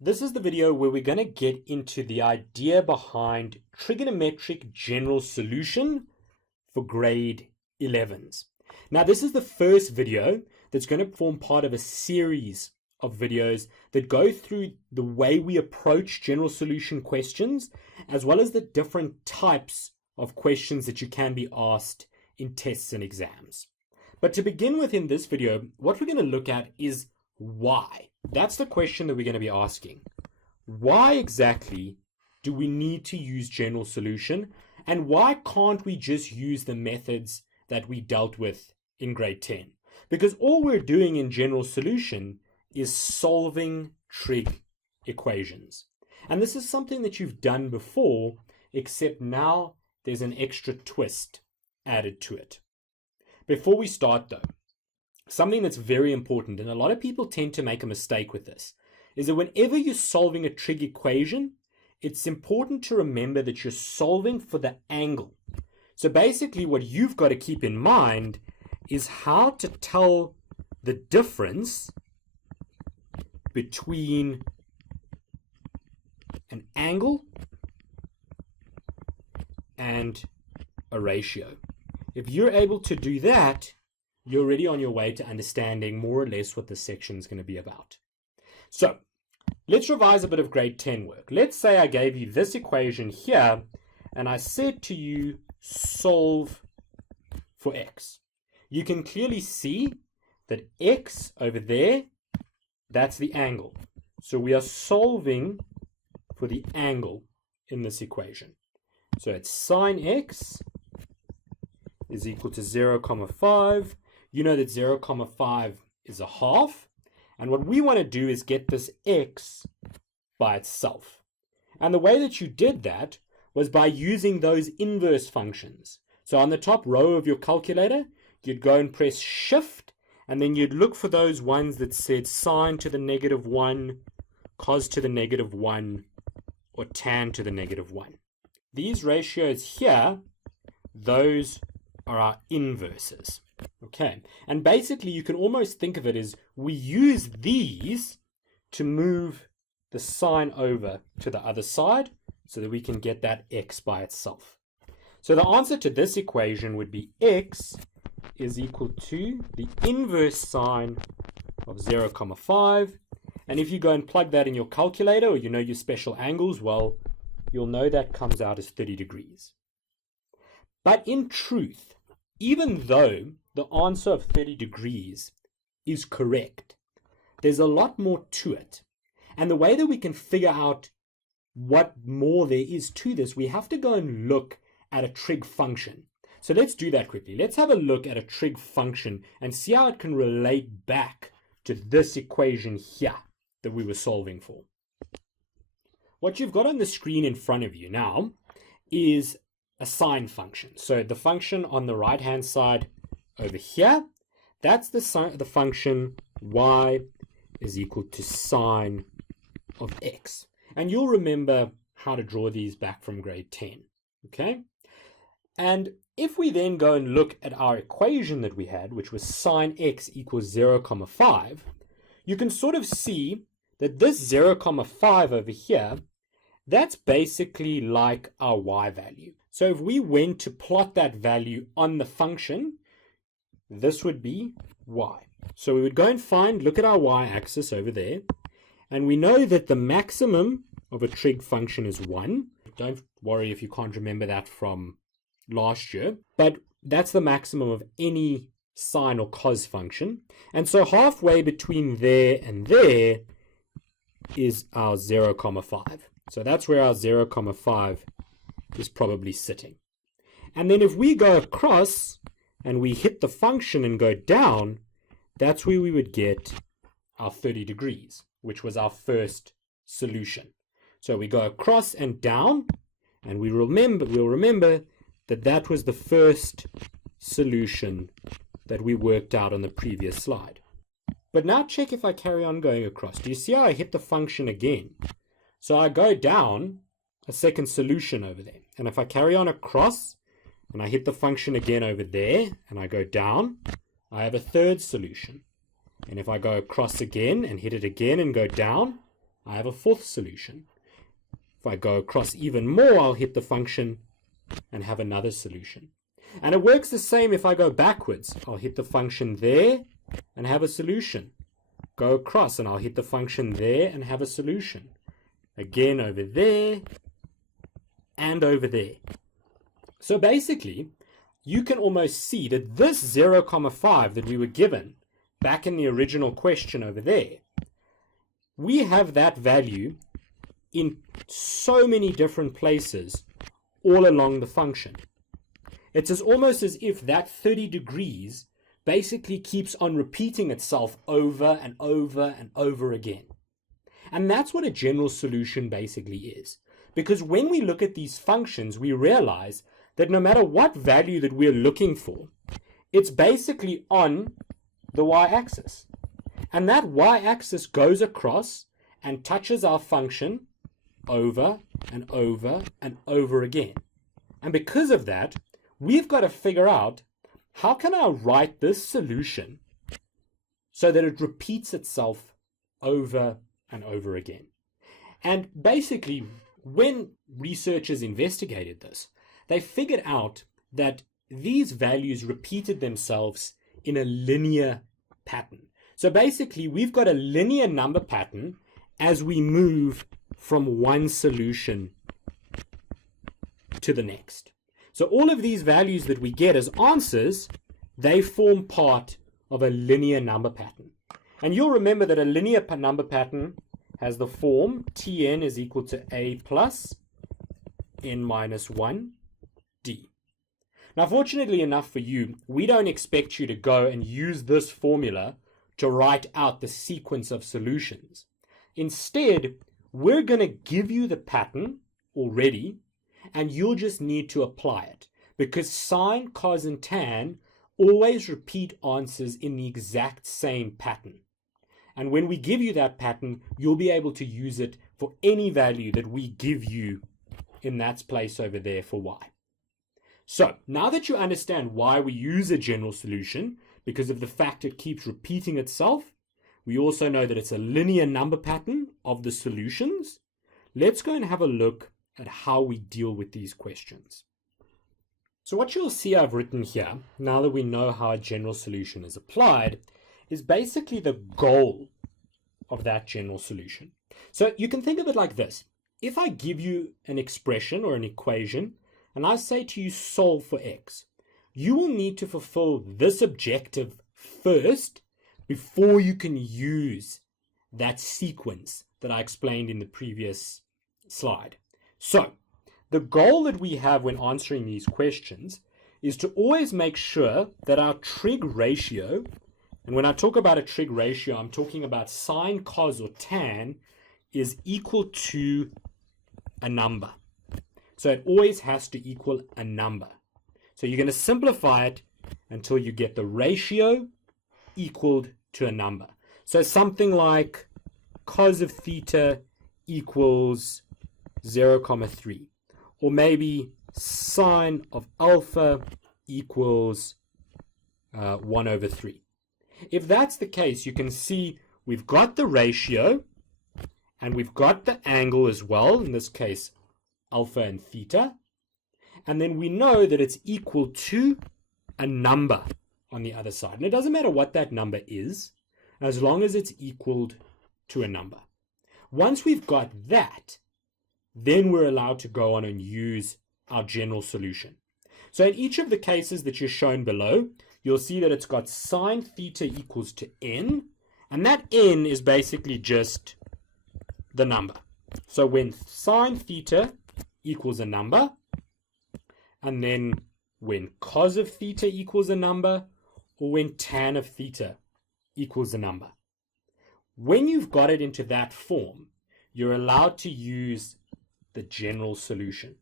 This is the video where we're going to get into the idea behind trigonometric general solution for grade 11s. Now, this is the first video that's going to form part of a series of videos that go through the way we approach general solution questions, as well as the different types of questions that you can be asked in tests and exams. But to begin with in this video, what we're going to look at is why. That's the question that we're going to be asking. Why exactly do we need to use general solution, and why can't we just use the methods that we dealt with in grade 10? Because all we're doing in general solution is solving trig equations. And this is something that you've done before, except now there's an extra twist added to it. Before we start though, something that's very important, and a lot of people tend to make a mistake with this, is that whenever you're solving a trig equation, it's important to remember that you're solving for the angle. So basically what you've got to keep in mind is how to tell the difference between an angle and a ratio. If you're able to do that, you're already on your way to understanding more or less what this section is going to be about. So let's revise a bit of grade 10 work. Let's say I gave you this equation here, and I said to you, solve for x. You can clearly see that x over there, that's the angle. So we are solving for the angle in this equation. So it's sine x is equal to 0,5. You know that 0,5 is a half. And what we want to do is get this x by itself. And the way that you did that was by using those inverse functions. So on the top row of your calculator, you'd go and press shift, and then you'd look for those ones that said sine to the -1, cos to the -1, or tan to the -1. These ratios here, those are our inverses. Okay, and basically you can almost think of it as we use these to move the sine over to the other side so that we can get that x by itself. So the answer to this equation would be x is equal to the inverse sine of 0,5. And if you go and plug that in your calculator, or you know your special angles, well, you'll know that comes out as 30 degrees. But in truth, even though the answer of 30 degrees is correct, there's a lot more to it. And the way that we can figure out what more there is to this, we have to go and look at a trig function. So let's do that quickly. Let's have a look at a trig function and see how it can relate back to this equation here that we were solving for. What you've got on the screen in front of you now is a sine function. So the function on the right hand side over here, that's the function y is equal to sine of x. And you'll remember how to draw these back from grade 10. Okay? And if we then go and look at our equation that we had, which was sine x equals 0,5, you can sort of see that this 0,5 over here, that's basically like our y value. So if we went to plot that value on the function, this would be y. So we would go and look at our y-axis over there, and we know that the maximum of a trig function is 1. Don't worry if you can't remember that from last year, but that's the maximum of any sine or cos function. And so halfway between there and there is our 0,5. So that's where our 0,5 is probably sitting. And then if we go across and we hit the function and go down, that's where we would get our 30 degrees, which was our first solution. So we go across and down, and we'll remember that that was the first solution that we worked out on the previous slide. But now check if I carry on going across. Do you see how I hit the function again? So I go down a second solution over there. And if I carry on across and I hit the function again over there and I go down, I have a third solution. And if I go across again and hit it again and go down, I have a fourth solution. If I go across even more, I'll hit the function and have another solution. And it works the same if I go backwards. I'll hit the function there and have a solution. Go across and I'll hit the function there and have a solution. Again over there and over there. So basically, you can almost see that this 0,5 that we were given back in the original question over there, we have that value in so many different places all along the function. It's almost as if that 30 degrees basically keeps on repeating itself over and over and over again. And that's what a general solution basically is. Because when we look at these functions, we realize that no matter what value that we're looking for, it's basically on the y-axis. And that y-axis goes across and touches our function over and over and over again. And because of that, we've got to figure out, how can I write this solution so that it repeats itself over and over again? And basically, when researchers investigated this, they figured out that these values repeated themselves in a linear pattern. So basically, we've got a linear number pattern as we move from one solution to the next. So all of these values that we get as answers, they form part of a linear number pattern. And you'll remember that a linear number pattern has the form Tn is equal to a plus n minus 1 d. Now, fortunately enough for you, we don't expect you to go and use this formula to write out the sequence of solutions. Instead, we're going to give you the pattern already, and you'll just need to apply it, because sine, cos, and tan always repeat answers in the exact same pattern. And when we give you that pattern, you'll be able to use it for any value that we give you in that place over there for y. So now that you understand why we use a general solution, because of the fact it keeps repeating itself, we also know that it's a linear number pattern of the solutions. Let's go and have a look at how we deal with these questions. So what you'll see I've written here, now that we know how a general solution is applied, is basically the goal of that general solution. So you can think of it like this. If I give you an expression or an equation, and I say to you, solve for x, you will need to fulfill this objective first before you can use that sequence that I explained in the previous slide. So the goal that we have when answering these questions is to always make sure that our trig ratio, and when I talk about a trig ratio, I'm talking about sine, cos, or tan, is equal to a number. So it always has to equal a number. So you're going to simplify it until you get the ratio equaled to a number. So something like cos of theta equals 0,3. Or maybe sine of alpha equals 1 over 3. If that's the case, you can see we've got the ratio and we've got the angle as well, in this case alpha and theta, and then we know that it's equal to a number on the other side. And it doesn't matter what that number is, as long as it's equaled to a number. Once we've got that, then we're allowed to go on and use our general solution. So in each of the cases that you're shown below, you'll see that it's got sine theta equals to n, and that n is basically just the number. So when sine theta equals a number, and then when cos of theta equals a number, or when tan of theta equals a number. When you've got it into that form, you're allowed to use the general solution.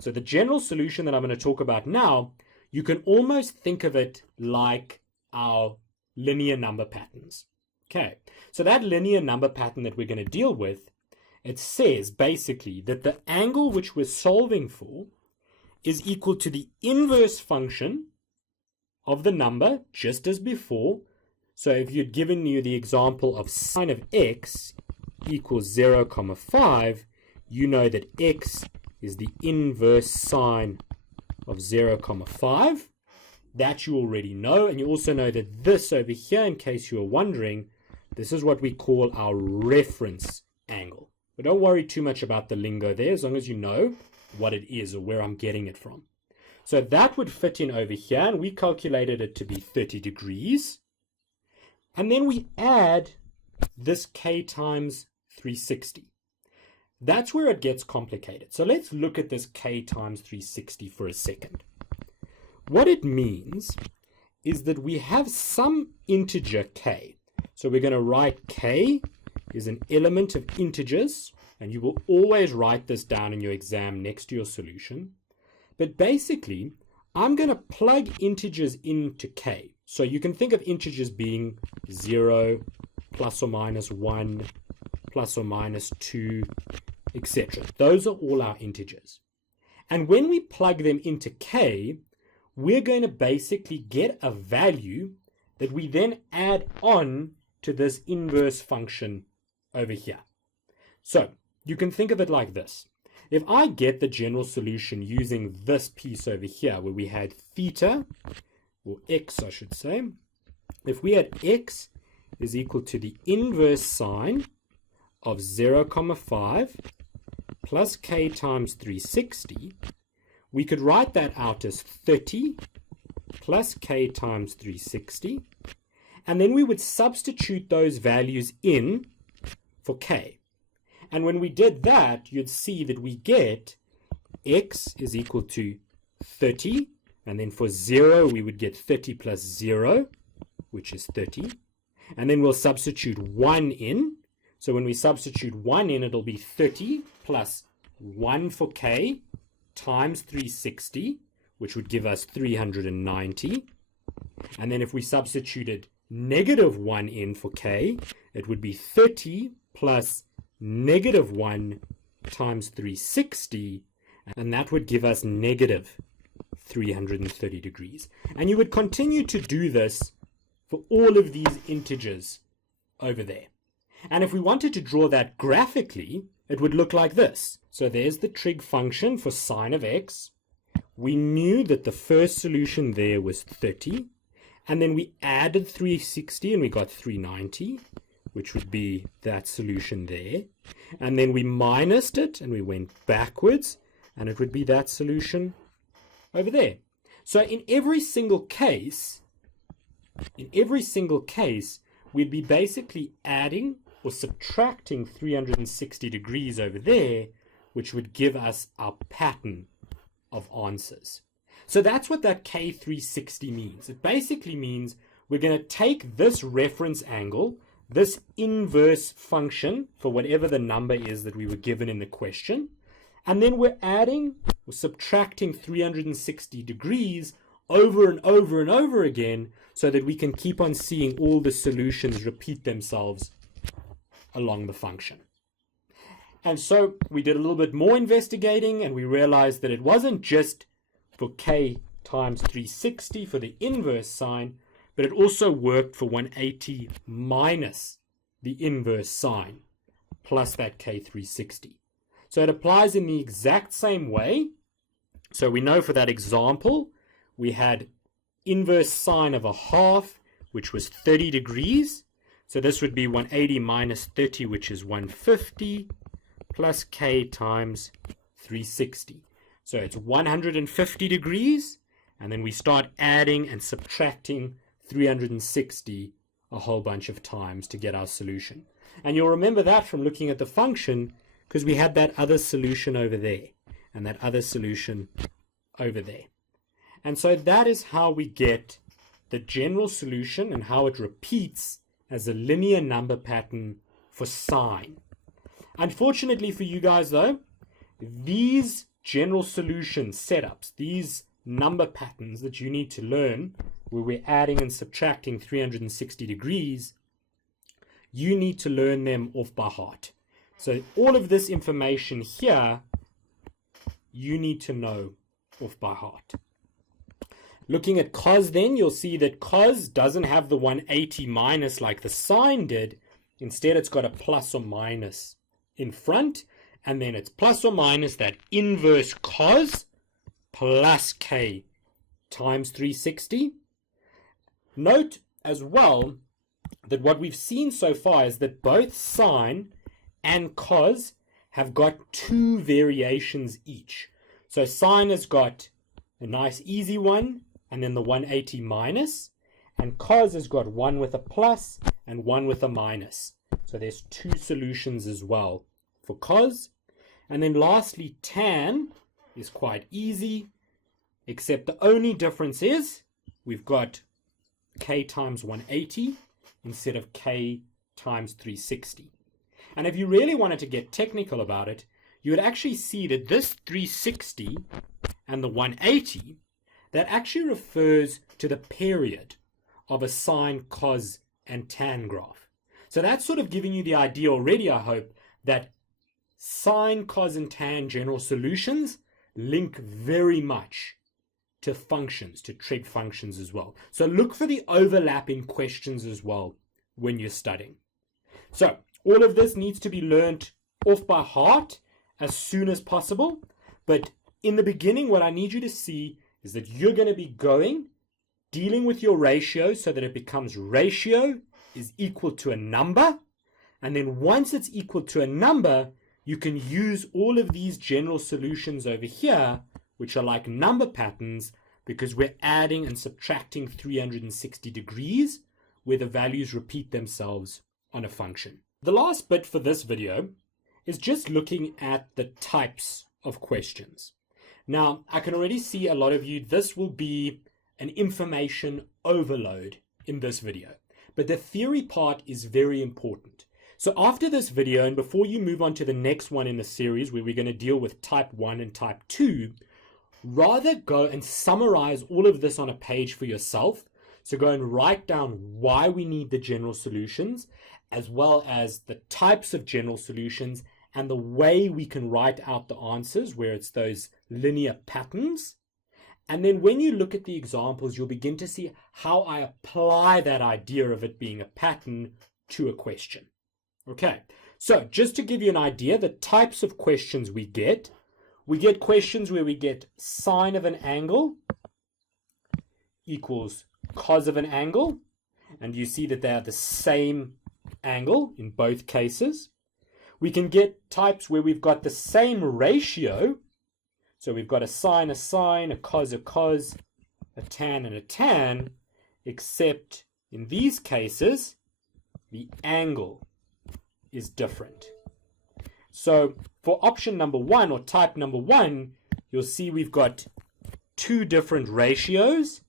So the general solution that I'm going to talk about now, you can almost think of it like our linear number patterns. Okay, so that linear number pattern that we're going to deal with, it says basically that the angle which we're solving for is equal to the inverse function of the number, just as before. So if you'd given you the example of sine of x equals 0, 5, you know that x is the inverse sine of 0, 5. That you already know, and you also know that this over here, in case you are wondering, this is what we call our reference angle. But don't worry too much about the lingo there, as long as you know what it is or where I'm getting it from. So that would fit in over here, and we calculated it to be 30 degrees. And then we add this k times 360. That's where it gets complicated. So let's look at this k times 360 for a second. What it means is that we have some integer k. So we're going to write k is an element of integers, and you will always write this down in your exam next to your solution. But basically, I'm going to plug integers into k. So you can think of integers being 0, plus or minus 1, plus or minus 2, etc. Those are all our integers. And when we plug them into k, we're going to basically get a value that we then add on to this inverse function over here. So you can think of it like this. If I get the general solution using this piece over here, where we had theta, or x I should say, if we had x is equal to the inverse sine of 0, 5 plus k times 360, we could write that out as 30 plus k times 360, and then we would substitute those values in for k. And when we did that, you'd see that we get x is equal to 30, and then for 0, we would get 30 plus 0, which is 30. And then we'll substitute 1 in. So when we substitute 1 in, it'll be 30 plus 1 for k times 360, which would give us 390. And then if we substituted negative 1 in for k, it would be 30 plus negative 1 times 360, and that would give us negative 330 degrees. And you would continue to do this for all of these integers over there. And if we wanted to draw that graphically, it would look like this. So there's the trig function for sine of x. We knew that the first solution there was 30, and then we added 360 and we got 390, which would be that solution there. And then we minused it and we went backwards, and it would be that solution over there. So in every single case, we'd be basically adding or subtracting 360 degrees over there, which would give us our pattern of answers. So that's what that K360 means. It basically means we're going to take this reference angle, this inverse function for whatever the number is that we were given in the question, and then we're adding or subtracting 360 degrees over and over and over again, so that we can keep on seeing all the solutions repeat themselves along the function. And so we did a little bit more investigating, and we realized that it wasn't just for k times 360 for the inverse sine, but it also worked for 180 minus the inverse sine plus that k360. So it applies in the exact same way. So we know for that example, we had inverse sine of a half, which was 30 degrees. So this would be 180 minus 30, which is 150, plus k times 360. So it's 150 degrees, and then we start adding and subtracting 360 a whole bunch of times to get our solution. And you'll remember that from looking at the function, because we had that other solution over there, and that other solution over there. And so that is how we get the general solution and how it repeats as a linear number pattern for sine. Unfortunately for you guys though, these general solution setups, these number patterns that you need to learn, where we're adding and subtracting 360 degrees, you need to learn them off by heart. So all of this information here, you need to know off by heart. Looking at cos then, you'll see that cos doesn't have the 180 minus like the sine did. Instead, it's got a plus or minus in front, and then it's plus or minus that inverse cos plus k times 360. Note as well that what we've seen so far is that both sine and cos have got two variations each. So sine has got a nice easy one, and then the 180 minus, and cos has got one with a plus and one with a minus. So there's two solutions as well for cos. And then lastly, tan is quite easy, except the only difference is we've got k times 180 instead of k times 360. And if you really wanted to get technical about it, you would actually see that this 360 and the 180, that actually refers to the period of a sine, cos, and tan graph. So that's sort of giving you the idea already, I hope, that sine, cos, and tan general solutions link very much to functions, to trig functions as well. So look for the overlapping questions as well when you're studying. So all of this needs to be learned off by heart as soon as possible. But in the beginning, what I need you to see is that you're going to be dealing with your ratio so that it becomes ratio is equal to a number. And then once it's equal to a number, you can use all of these general solutions over here, which are like number patterns, because we're adding and subtracting 360 degrees where the values repeat themselves on a function. The last bit for this video is just looking at the types of questions. Now, I can already see a lot of you, this will be an information overload in this video, but the theory part is very important. So after this video, and before you move on to the next one in the series where we're going to deal with type 1 and type 2, rather go and summarize all of this on a page for yourself. So go and write down why we need the general solutions, as well as the types of general solutions and the way we can write out the answers, where it's those linear patterns. And then when you look at the examples, you'll begin to see how I apply that idea of it being a pattern to a question. Okay, so just to give you an idea, the types of questions we get questions where we get sine of an angle equals cos of an angle, and you see that they are the same angle in both cases. We can get types where we've got the same ratio, so we've got a sine, a cos, a tan, and a tan, except in these cases, the angle is different. So for option number 1 or type number 1, you'll see we've got two different ratios,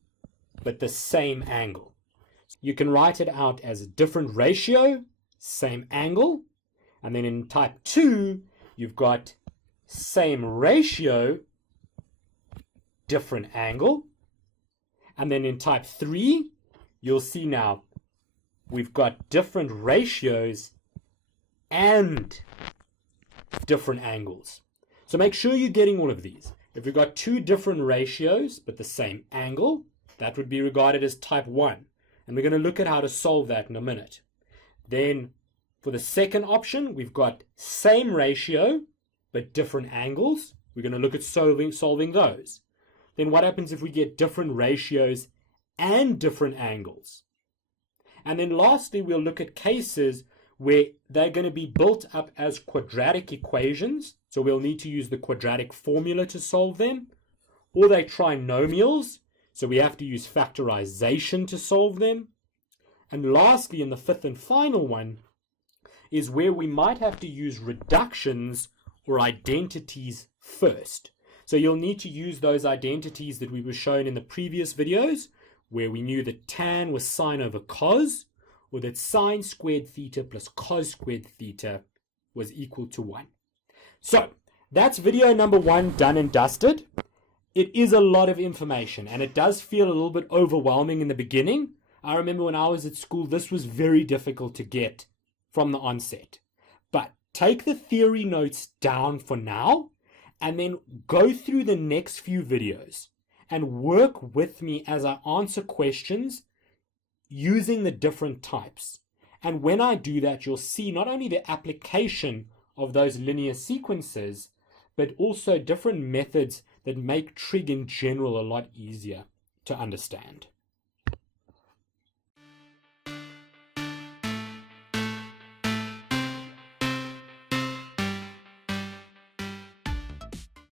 but the same angle. You can write it out as a different ratio, same angle. And then in type 2, you've got same ratio, different angle. And then in type 3, you'll see now we've got different ratios and different angles. So make sure you're getting all of these. If we've got two different ratios but the same angle, that would be regarded as type 1. And we're going to look at how to solve that in a minute. Then for the second option, we've got same ratio but different angles. We're going to look at solving those. Then what happens if we get different ratios and different angles? And then lastly, we'll look at cases where they're going to be built up as quadratic equations. So we'll need to use the quadratic formula to solve them. Or they're trinomials. So we have to use factorization to solve them. And lastly, in the fifth and final one, is where we might have to use reductions or identities first. So you'll need to use those identities that we were shown in the previous videos, where we knew that tan was sine over cos, or that sine squared theta plus cos squared theta was equal to 1. So that's video number 1 done and dusted. It is a lot of information, and it does feel a little bit overwhelming in the beginning. I remember when I was at school, this was very difficult to get from the onset. But take the theory notes down for now, and then go through the next few videos and work with me as I answer questions using the different types. And when I do that, you'll see not only the application of those linear sequences, but also different methods that make trig in general a lot easier to understand.